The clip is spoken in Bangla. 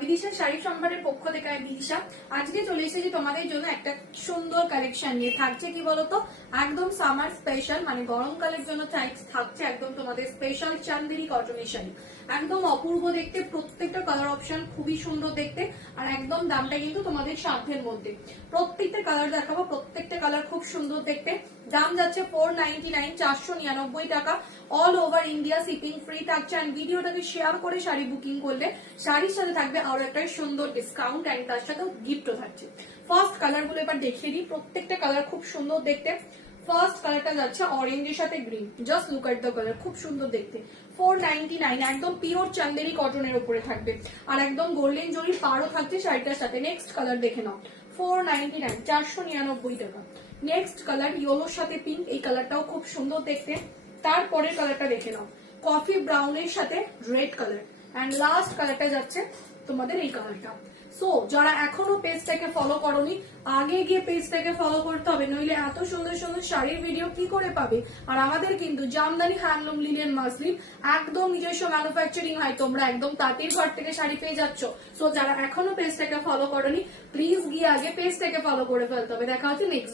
বিদিশা শাড়ি সম্ভারের পক্ষ থেকে আমি বিদিশা আজকে চলে এসেছি তোমাদের জন্য একটা সুন্দর কালেকশন নিয়ে। থাকছে কি বলতো, একদম সামার স্পেশাল, মানে গরমকালের জন্য থাকছে একদম তোমাদের স্পেশাল চান্দেরি কটনের শাড়ি। একদম অপূর্ব দেখতে, প্রত্যেকটা কালার অপশন খুবই সুন্দর দেখতে, আর একদম দামটা কিন্তু তোমাদের সাধ্যের মধ্যে। প্রত্যেকটা কালার দেখাবো, প্রত্যেকটা কালার খুব সুন্দর দেখতে। দাম যাচ্ছে 499, 499 টাকা। All over India shipping free থাকছে। আর ভিডিওটাকে শেয়ার করে শাড়ি বুকিং করলে শাড়ির সাথে থাকবে আরো একটা সুন্দর ডিসকাউন্ট, এন্ড তার সাথে গিফটও থাকছে। ফার্স্ট কালার গুলো এবার দেখিয়ে দিই, প্রত্যেকটা কালার খুব সুন্দর দেখতে। ফার্স্ট কালারটা যাচ্ছে অরেঞ্জের সাথে green, just look at the colour, খুব সুন্দর দেখতে। 499, একদম পিওর চান্দেরি কটনের উপরে থাকবে, আর একদম গোল্ডেন জরির পাড়ও থাকছে শাড়িটার সাথে। নেক্সট কালার দেখে নাও, 499, 499 টাকা। নেক্সট কালার ইয়েলোর সাথে পিঙ্ক, এই কালারটাও খুব সুন্দর দেখতে। তারপরের কালারটা দেখে নাও, কফি ব্রাউনের সাথে রেড কালার, এন্ড লাস্ট কালারটা যাচ্ছে তোমাদের এই কালারটা। সো যারা এখনো পেজটাকে ফলো করোনি, আগে গিয়ে পেজটাকে ফলো করতে হবে, নইলে এত সুন্দর সুন্দর শাড়ির ভিডিও কি করে পাবে। আর আমাদের কিন্তু জামদানি হ্যান্ডলুম লিনেন মাসলিন একদম নিজস্ব ম্যানুফ্যাকচারিং হয়, তোমরা একদম তাঁতির ঘর থেকে শাড়ি পেয়ে যাচ্ছ। সো যারা এখনো পেজটাকে ফলো করোনি, প্লিজ গিয়ে আগে পেজটাকে ফলো করে ফেলতে হবে। দেখা হচ্ছে নেক্সট